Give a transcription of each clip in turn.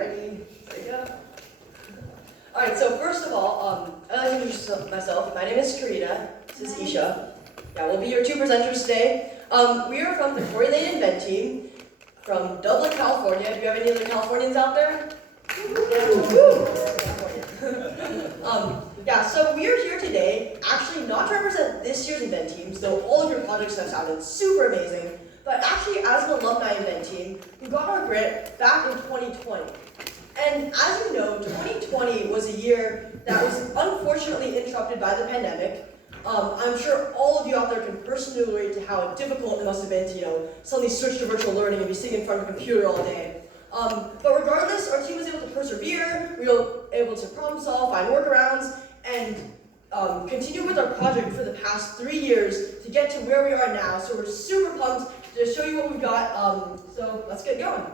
Alrighty, there you go. Alright, so first of all, I'd like to introduce myself. My name is Karina. This is Isha. Yeah, we'll be your two presenters today. We are from the Quarry Lane Inventeam from Dublin, California. Do you have any other Californians out there? Yeah, so we are here today, actually not to represent this year's Inventeams, though all of your projects have sounded super amazing, but actually as an alumni Inventeam who got our grant back in 2020. And as you know, 2020 was a year that was unfortunately interrupted by the pandemic. I'm sure all of you out there can personally relate to how difficult it must have been to, suddenly switch to virtual learning and be sitting in front of a computer all day. But regardless, our team was able to persevere, we were able to problem solve, find workarounds, and continue with our project for the past 3 years to get to where we are now. So we're super pumped to show you what we've got. So let's get going.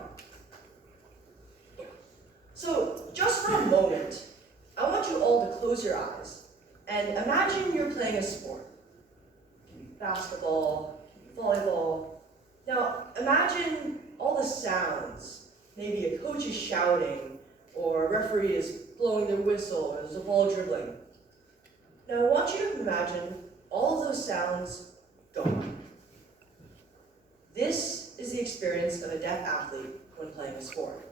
So just for a moment, I want you all to close your eyes and imagine you're playing a sport. It can be basketball, it can be volleyball. Now imagine all the sounds. Maybe a coach is shouting, or a referee is blowing their whistle, or there's a ball dribbling. Now I want you to imagine all of those sounds gone. This is the experience of a deaf athlete when playing a sport.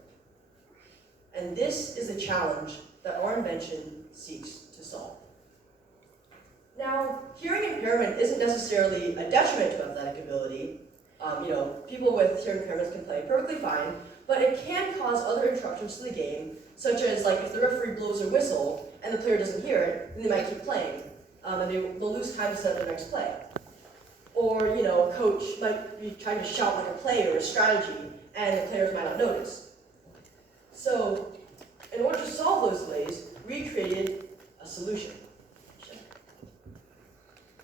And this is a challenge that our invention seeks to solve. Now, hearing impairment isn't necessarily a detriment to athletic ability. People with hearing impairments can play perfectly fine, but it can cause other interruptions to the game, such as if the referee blows a whistle and the player doesn't hear it, then they might keep playing, and they'll lose time to set up their next play. Or, a coach might be trying to shout like a play or a strategy, and the players might not notice. So, in order to solve those delays, we created a solution.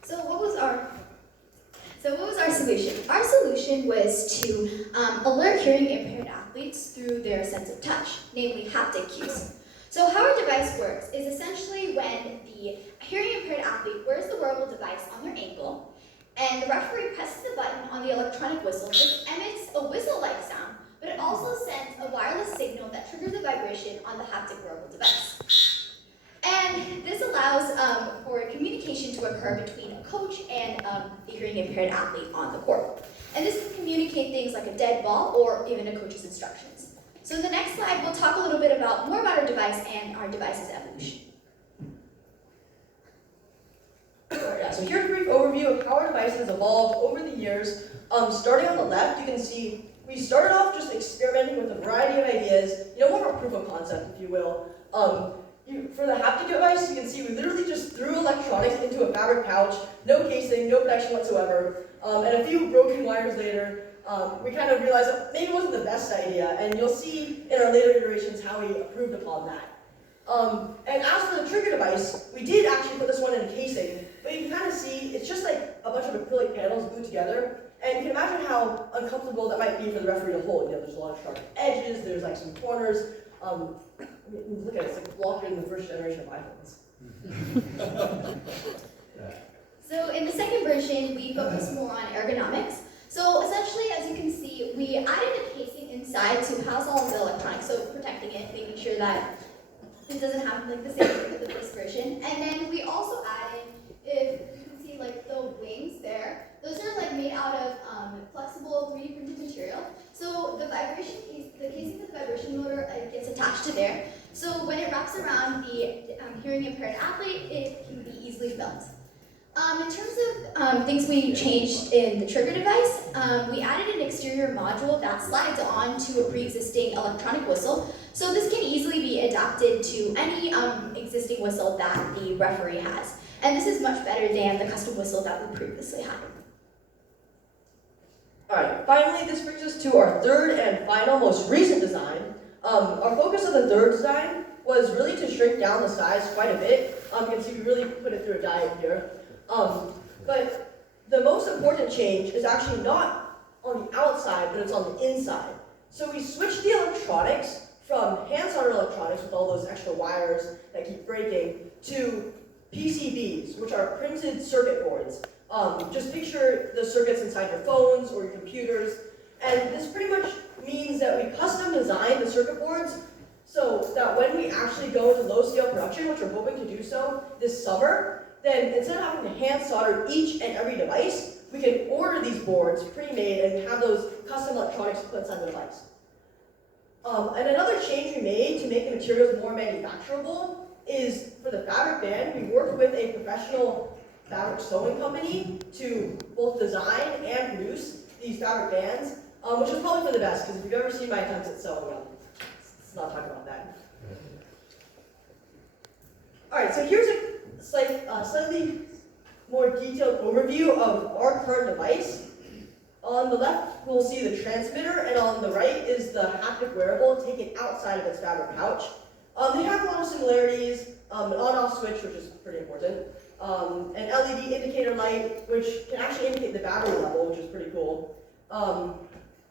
So what was our solution? Our solution was to alert hearing impaired athletes through their sense of touch, namely haptic cues. So how our device works is essentially when the hearing impaired athlete wears the wearable device on their ankle, and the referee presses the button on the electronic whistle, which emits a whistle-like sound, but it also sends a wireless signal that triggers a vibration on the haptic wearable device. And this allows for communication to occur between a coach and the hearing impaired athlete on the court. And this can communicate things like a dead ball or even a coach's instructions. So in the next slide, we'll talk a little bit more about our device and our device's evolution. So here's a brief overview of how our device has evolved over the years. Starting on the left, you can see we started off just experimenting with a variety of ideas, more of a proof of concept, if you will. For the haptic device, you can see we literally just threw electronics into a fabric pouch, no casing, no protection whatsoever, and a few broken wires later, we kind of realized that maybe it wasn't the best idea, and you'll see in our later iterations how we improved upon that. And as for the trigger device, we did actually put this one in a casing, but you can kind of see it's just like a bunch of acrylic panels glued together, and you can imagine how uncomfortable that might be for the referee to hold. There's a lot of sharp edges, there's some corners. Look at it, it's like longer than the first generation of iPhones. So in the second version, we focus more on ergonomics. So essentially, as you can see, we added a casing inside to house all of the electronics, so protecting it, making sure that it doesn't have the same thing with the first version. And then we also added, if you can see the wings there, those are made out of flexible 3D printed material. So the casing of the vibration motor gets attached to there. So when it wraps around the hearing impaired athlete, it can be easily felt. In terms of things we changed in the trigger device, we added an exterior module that slides onto a pre-existing electronic whistle. So this can easily be adapted to any existing whistle that the referee has. And this is much better than the custom whistle that we previously had. Alright, finally this brings us to our third and final, most recent design. Our focus of the third design was really to shrink down the size quite a bit. You can see we really put it through a diet here. But the most important change is actually not on the outside, but it's on the inside. So we switched the electronics from hand-soldered electronics with all those extra wires that keep breaking to PCBs, which are printed circuit boards. Just picture the circuits inside your phones or your computers. And this pretty much means that we custom designed the circuit boards so that when we actually go into low-scale production, which we're hoping to do so this summer, then instead of having to hand solder each and every device, we can order these boards pre-made and have those custom electronics put inside the device. And another change we made to make the materials more manufacturable is for the fabric band, we worked with a professional fabric sewing company to both design and produce these fabric bands, which is probably for the best, because if you've ever seen my attempts at sewing, let's not talk about that. All right, so here's a slightly more detailed overview of our current device. On the left, we'll see the transmitter, and on the right is the haptic wearable taken outside of its fabric pouch. They have a lot of similarities, an on-off switch, which is pretty important, an LED indicator light, which can actually indicate the battery level, which is pretty cool.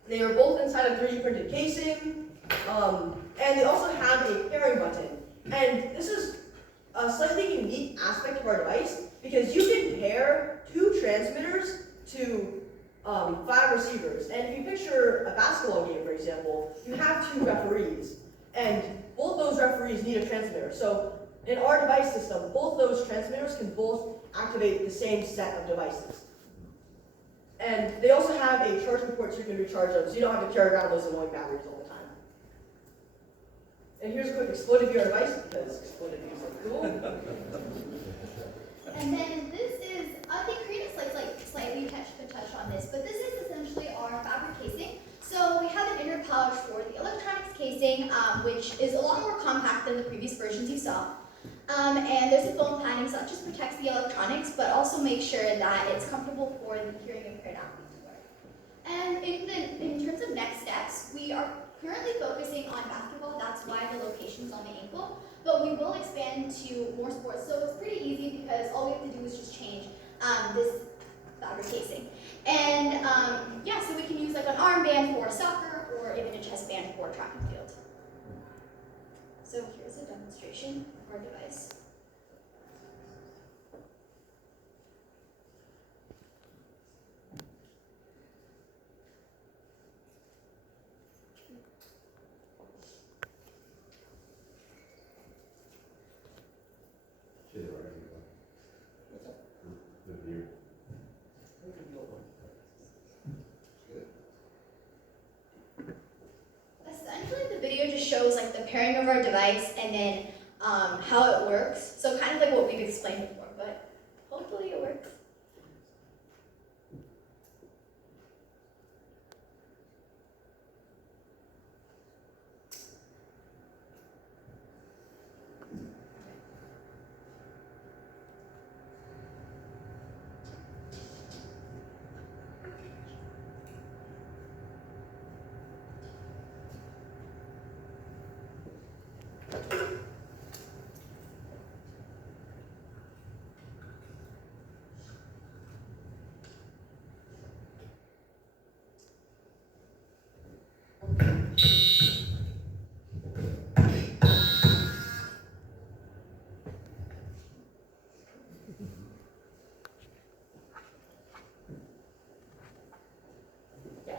They are both inside a 3D printed casing, and they also have a pairing button. And this is a slightly unique aspect of our device, because you can pair 2 transmitters to 5 receivers. And if you picture a basketball game, for example, you have 2 referees, and both those referees need a transmitter. So in our device system, both those transmitters can both activate the same set of devices. And they also have a charging port so you can recharge them, so you don't have to carry around those annoying batteries all the time. And here's a quick exploded view of our device, because exploded views are cool. And then this is, I think Karina slightly touched on this, but this is essentially our fabric casing. So we have an inner pouch for the electronics casing, which is a lot more compact than the previous versions you saw. And there's a foam padding, so that just protects the electronics, but also makes sure that it's comfortable for the hearing impaired athlete to wear. And in terms of next steps, we are currently focusing on basketball. That's why the location's on the ankle. But we will expand to more sports, so it's pretty easy because all we have to do is just change this fabric casing. And yeah, so we can use like an armband for soccer or even a chest band for track and field. So here's a demonstration of our device. Essentially, the video just shows like the pairing of our device and then how it works. So kind of like what we've explained before, but hopefully it works.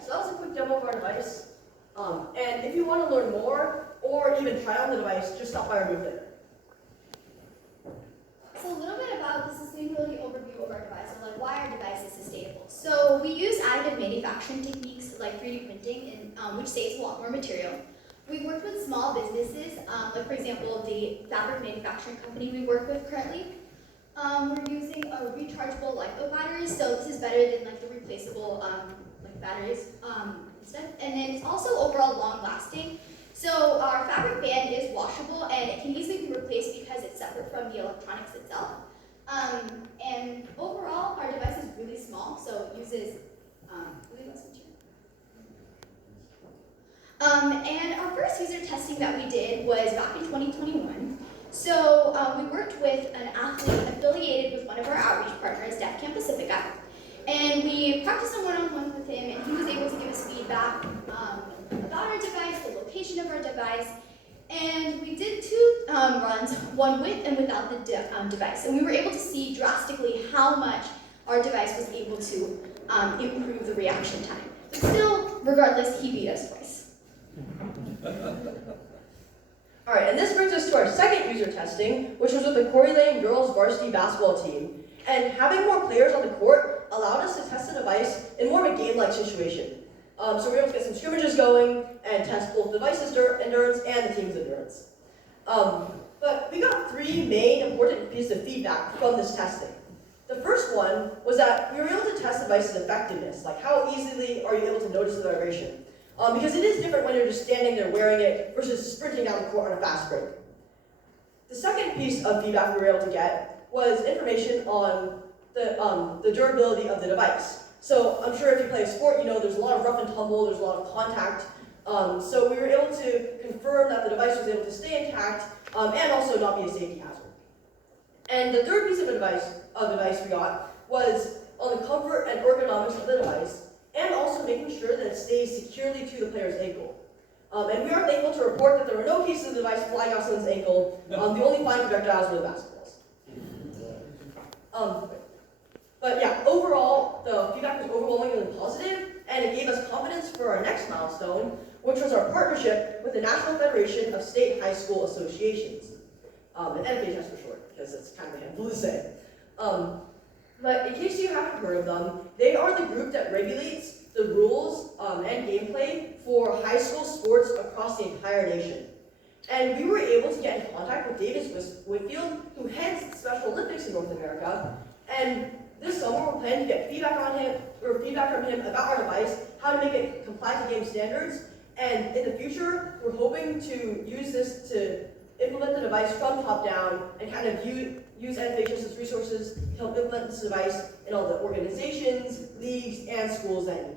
So that was a quick demo of our device. And if you want to learn more or even try on the device, just stop by our booth there. So a little bit about the sustainability overview of our device, and like why our device is sustainable. So we use additive manufacturing techniques like 3D printing, and which saves a lot more material. We've worked with small businesses, like for example, the fabric manufacturing company we work with currently. We're using rechargeable LiPo batteries, so this is better than like the replaceable batteries instead. And then it's also overall long lasting. So our fabric band is washable and it can easily be replaced because it's separate from the electronics itself. And overall, our device is really small, so it uses really less material. And our first user testing that we did was back in 2021. So we worked with an athlete affiliated with one of our outreach partners, DefCamp Pacifica. And we practiced on one-on-one with him, and he was able to give us feedback about our device, the location of our device, and we did 2 runs, one with and without the device. And we were able to see drastically how much our device was able to improve the reaction time. But still, regardless, he beat us twice. All right, and this brings us to our second user testing, which was with the Quarry Lane girls varsity basketball team. And having more players on the court allowed us to test the device in more of a game-like situation. So we were able to get some scrimmages going and test both the device's endurance and the team's endurance. But we got three main important pieces of feedback from this testing. The first one was that we were able to test the device's effectiveness, like how easily are you able to notice the vibration. Because it is different when you're just standing there wearing it versus sprinting down the court on a fast break. The second piece of feedback we were able to get was information on the durability of the device. So I'm sure if you play a sport, you know there's a lot of rough and tumble, there's a lot of contact. So we were able to confirm that the device was able to stay intact and also not be a safety hazard. And the third piece of advice we got was on the comfort and ergonomics of the device, and also making sure that it stays securely to the player's ankle. And we are thankful to report that there were no cases of the device flying off someone's ankle. The only flying projectiles were the basketballs. But yeah, overall, the feedback was overwhelmingly positive, and it gave us confidence for our next milestone, which was our partnership with the National Federation of State High School Associations. And NFHS for short, because it's kind of a handful to say. But in case you haven't heard of them, they are the group that regulates the rules and gameplay for high school sports across the entire nation. And we were able to get in contact with Davis Whitfield, who heads the Special Olympics in North America. And this summer, we're planning to get feedback from him about our device, how to make it comply to game standards. And in the future, we're hoping to use this to implement the device from top down and kind of use NFHS's resources to help implement this device in all the organizations, leagues, and schools that need it.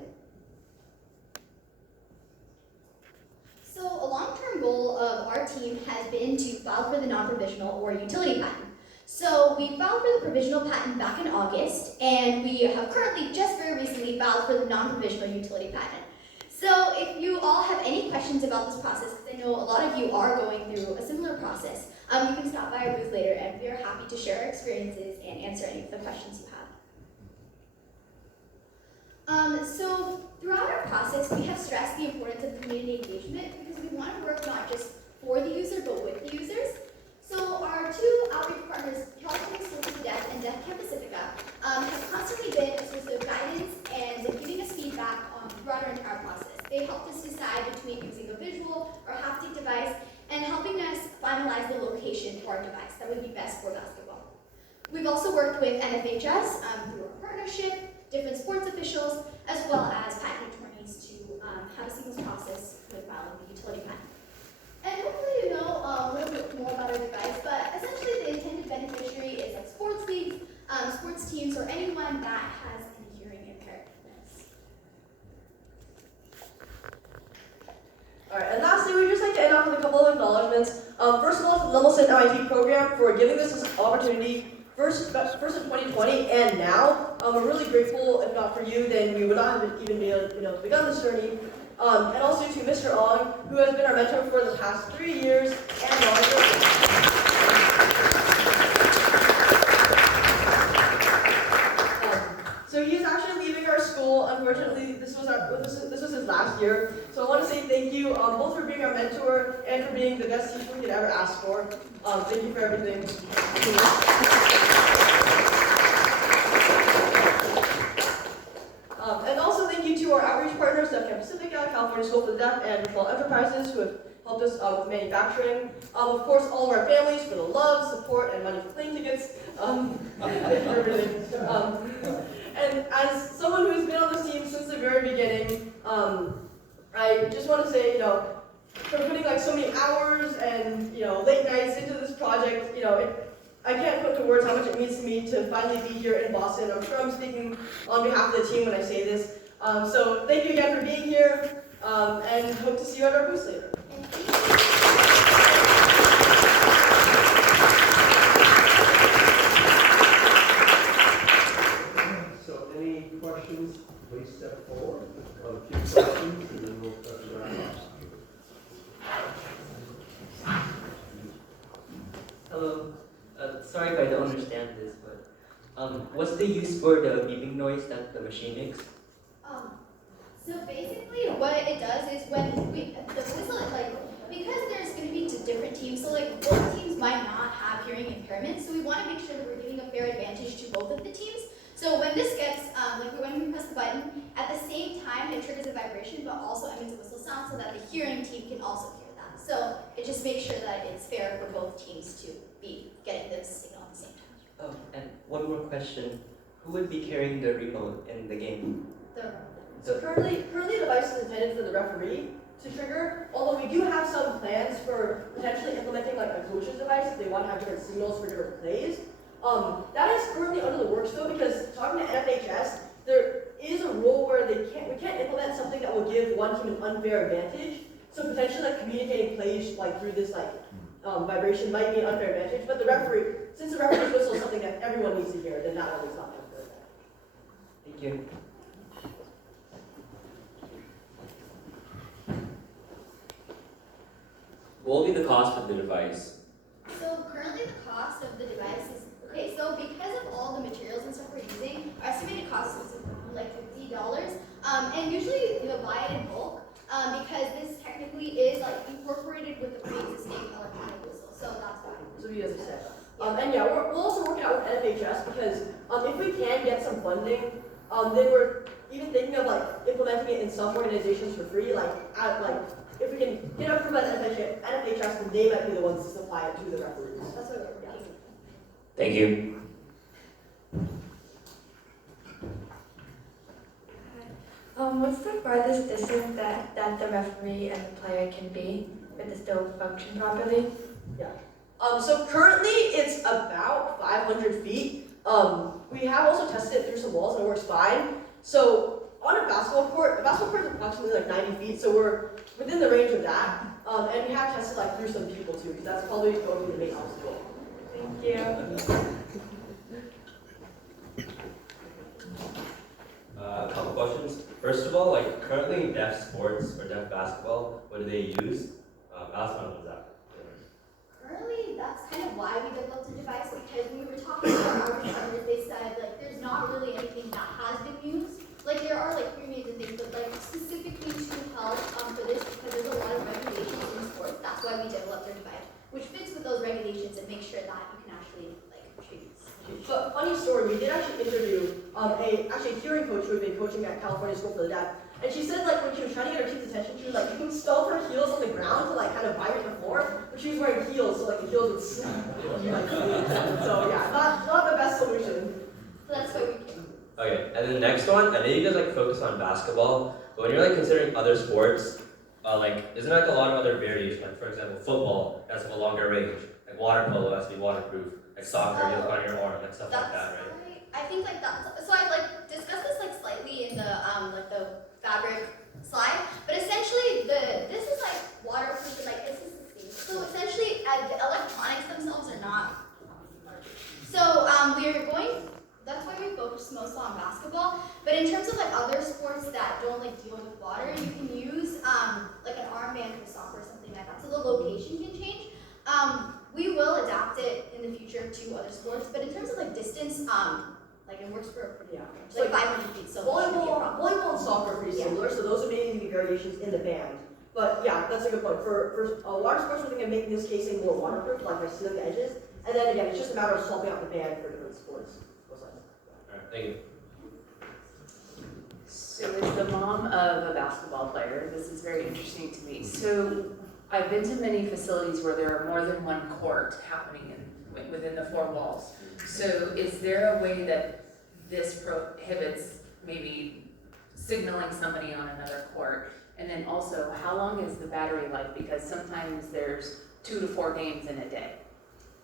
So a long-term goal of our team has been to file for the non-provisional or utility patent. So we filed for the provisional patent back in August, and we have currently just very recently filed for the non-provisional utility patent. So if you all have any questions about this process, because I know a lot of you are going through a similar process, you can stop by our booth later, and we are happy to share our experiences and answer any of the questions you have. So throughout our process, we have stressed the importance of community engagement because we want to work not just for the user, but with the users. So our two outreach partners, California Schools for the Deaf and Deaf Camp Pacifica, have constantly been a source of guidance and giving us feedback throughout our entire process. They helped us decide between using a visual or haptic device and helping us finalize the location for our device that would be best for basketball. We've also worked with NFHS through our partnership, different sports officials, as well as patent attorneys to have a seamless process with filing the utility patent. And hopefully you know a little bit more about our device, but essentially the intended beneficiary is like sports leagues, sports teams, or anyone that has any hearing impairments. All right, and lastly, we'd just like to end off with a couple of acknowledgments. First of all, to the Lemelson-MIT program for giving us this opportunity first in 2020 and now. We're really grateful. If not for you, then we would not have even begun this journey. And also to Mr. Ong, who has been our mentor for the past 3 years and longer. So he is actually leaving our school. Unfortunately, this was his last year. So I want to say thank you both for being our mentor and for being the best teacher we could ever ask for. Thank you for everything. And also thank you to our outreach partners, Deaf Camp Pacifica, California School for the Deaf, and Referral Enterprises, who have helped us with manufacturing. Of course, all of our families for the love, support, and money for plane tickets. Thank you for everything. And as someone who's been on this team since the very beginning, I just want to say, for putting like so many hours and late nights into this project, I can't put to words how much it means to me to finally be here in Boston. I'm sure I'm speaking on behalf of the team when I say this. So thank you again for being here, and hope to see you at our booth later. So any questions, please step forward. A few questions, and then we'll touch around. Hello. Sorry if I don't understand this, but what's the use for the beeping noise that the machine makes? So basically what it does is when the whistle, because there's going to be different teams teams. So like both teams might not have hearing impairment, so we want to make sure that we're giving a fair advantage to both of the teams. So when this gets, when we press the button, at the same time it triggers a vibration, but also emits a whistle sound so that the hearing team can also hear that. So it just makes sure that it's fair for both teams to be getting this signal at the same time. Oh, and one more question. Who would be carrying the remote in the game? So currently the device is intended for the referee to trigger, although we do have some plans for potentially implementing like a coach's device if they want to have different signals for different plays. That is currently under the works though, because talking to NFHS, there is a rule where we can't implement something that will give one team an unfair advantage. So potentially like communicating plays like through this vibration might be an unfair advantage, but the referee, since the referee's whistle is something that everyone needs to hear, then that one is not unfair advantage. Thank you. What will be the cost of the device? So currently the cost of the device is, okay, so because of all the materials and stuff we're using, our estimated cost is like $50. And usually we buy it in bulk because this technically is like incorporated with the pre-existing electronic whistle. So that's why. So he doesn't say. And yeah, we're also working out with NFHS because if we can get some funding, then we're even thinking of like implementing it in some organizations for free, if we can get approved by the NFHS, then they might be the ones to supply it to the referees. That's what we're working. Thank you. What's the farthest distance that the referee and the player can be for this to function properly? So currently it's about 500 feet. We have also tested it through some walls and it works fine. So on a basketball court is approximately like 90 feet, so we're within the range of that. And we have tested like through some people too, because that's probably going to be the main obstacle. Thank you. A couple questions. First of all, like currently deaf sports or deaf basketball, what do they use? Last one was that. Currently, that's kind of why we developed a device, because when we were talking to our partners, they said like there's not really anything that has been used. Like there are like pyramids and things, but like specifically to help for this, because there's a lot of regulations in sports. That's why we developed our device, which fits with those regulations and makes sure that you can actually like treat. But funny story, we did actually interview a hearing coach who had been coaching at California School for the Deaf, and she said like when she was trying to get her team's attention, she was like, you can stomp her heels on the ground to like kind of vibrate the floor, but she was wearing heels, so like the heels would snap. So yeah, not the best solution. So that's why we came. Okay, and then the next one, I know you guys like focus on basketball, but when you're like considering other sports, isn't there like a lot of other variations? Like for example, football has a longer range, like water polo has to be waterproof, like soccer, you have on your arm, like stuff like that, right? I think like that. So I've like discussed this like slightly in the the fabric slide, but essentially this is like waterproof, and like this is the thing. So essentially, the electronics themselves are not. So we're going. That's why we focus most on basketball. But in terms of like other sports that don't like deal with water, you can use like an armband for soccer or something like that. So the location can change. We will adapt it in the future to other sports, but in terms of like distance, like it works for a pretty range, like 500 feet. So Volleyball and soccer are pretty similar, so those are mainly the variations in the band. But yeah, that's a good point. For water sports, we're thinking of making this casing more waterproof, like by sealing the edges. And then again, it's just a matter of swapping out the band for different sports. Alright, thank you. So as the mom of a basketball player, this is very interesting to me. So I've been to many facilities where there are more than one court happening within the four walls. So is there a way that this prohibits maybe signaling somebody on another court? And then also, how long is the battery life? Because sometimes there's 2 to 4 games in a day.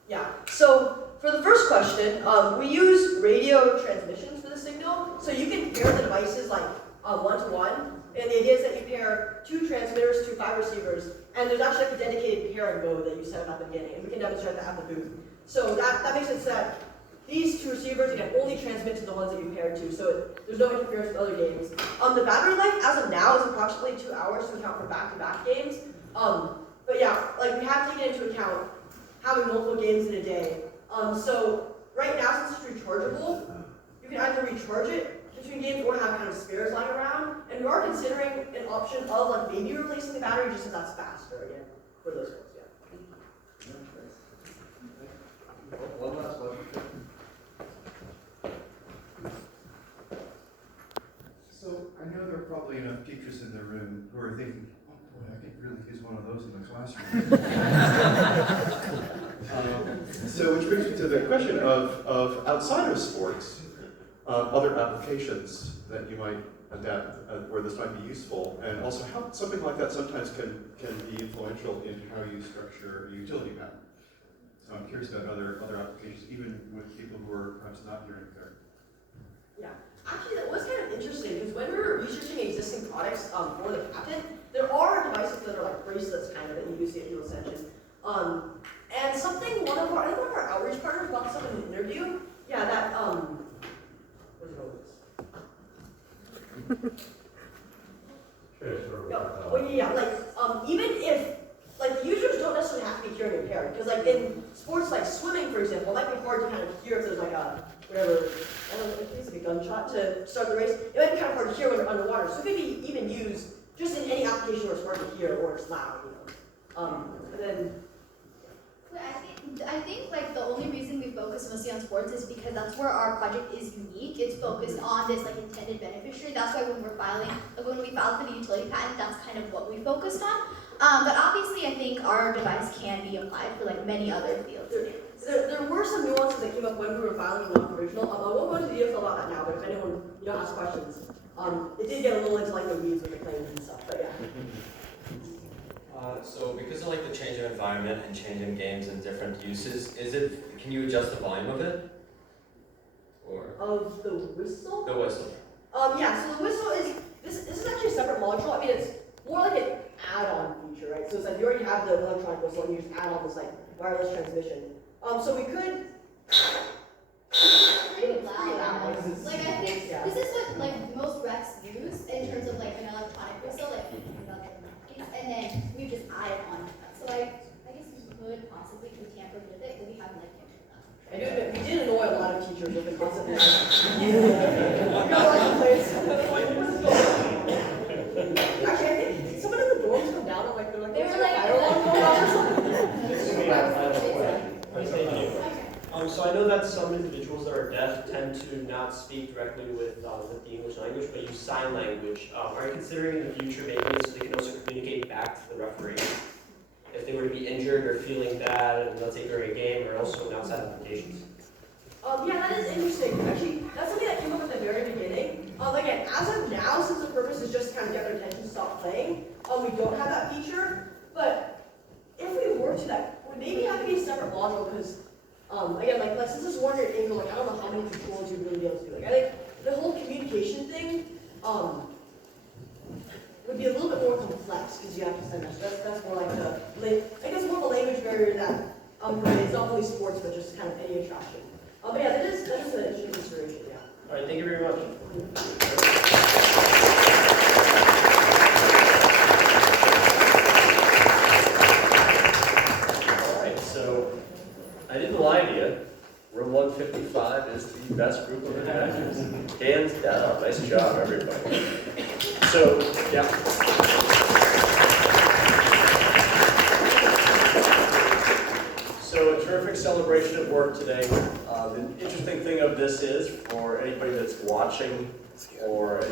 Yeah, so for the first question, we use radio transmissions for the signal. So you can pair the devices like one-to-one. And the idea is that you pair 2 transmitters to 5 receivers. And there's actually like a dedicated pairing mode that you set up at the beginning. And we can demonstrate that at the booth. So that makes it so that these 2 receivers can only transmit to the ones that you paired to. So there's no interference with other games. The battery life as of now is approximately 2 hours to account for back-to-back games. But yeah, like we have taken into account having multiple games in a day. So right now, since it's rechargeable, you can either recharge it between games or have kind of spares lying around. And we are considering an option of like maybe replacing the battery just so that's faster again for those ones. Yeah. So which brings me to the question of outside of sports, other applications that you might adapt where this might be useful, and also how something like that sometimes can be influential in how you structure a utility map. So I'm curious about other applications, even with people who are perhaps not hearing impaired. Yeah, actually that was kind of interesting because when we were researching existing products for the patent, there are devices that are like bracelets kind of that you use the Lemelson engine. And something one of our outreach partners brought up in an interview. Yeah, that what's it called? Even if like the users don't necessarily have to be hearing impaired, because like in sports like swimming, for example, it might be hard to kind of hear if there's like a whatever, I don't know, it's like a gunshot to start the race. It might be kind of hard to hear when you're underwater. So it could be even used just in any application where it's hard to hear or it's loud, you know. And then I think like the only reason we focus mostly on sports is because that's where our project is unique. It's focused on this like intended beneficiary. That's why when we're filing, like when we filed for the utility patent, that's kind of what we focused on. But obviously, I think our device can be applied for like many other fields. There were some nuances that came up when we were filing the non-original. I won't go into detail about that now, but if anyone has questions, it did get a little into like the weeds with the claims and stuff. But yeah. So because of like the change of environment and change in games and different uses, can you adjust the volume of it? Or Of the whistle? the whistle? Yeah, so the whistle is this is actually a separate module. I mean it's more like an add-on feature, right? So it's like you already have the electronic whistle and you just add on this like wireless transmission. So we could Pretty loud. It's Like I think yeah. this is what like most recs use in terms of like an electronic whistle, like and then we just add it on. So I guess we could possibly tamper with it, but we haven't like tampered with that. I do admit, we did annoy a lot of teachers with the concept of we got lots of plays. Actually, I think did someone in the dorms come down and like they're like, They "There's were a like, fire alarm going off or something?" So I know that some individuals that are deaf tend to not speak directly with the English language, but use sign language. Are you considering in the future maybe so they can also communicate back to the referee if they were to be injured or feeling bad, and let's say during a game or also in outside applications? Yeah, that is interesting. Actually, that's something that came up at the very beginning. Again, as of now, since the purpose is just to kind of get their attention to stop playing, we don't have that feature. But if we were to, that would maybe have to be a separate module because, again, like since it's 100 ankle, like I don't know how many controls you'd really be able to do. Like I think the whole communication thing, would be a little bit more complex because you have to send messages. That's more like I guess more of a language barrier that it's not only sports but just kind of any interaction. But yeah, that is an interesting consideration. Yeah. All right, thank you very much. All right, so I didn't lie to you. Room 155 is the best group of interactions. Hands down. Nice job, everybody. So, yeah. So a terrific celebration of work today. The interesting thing of this is, for anybody that's watching or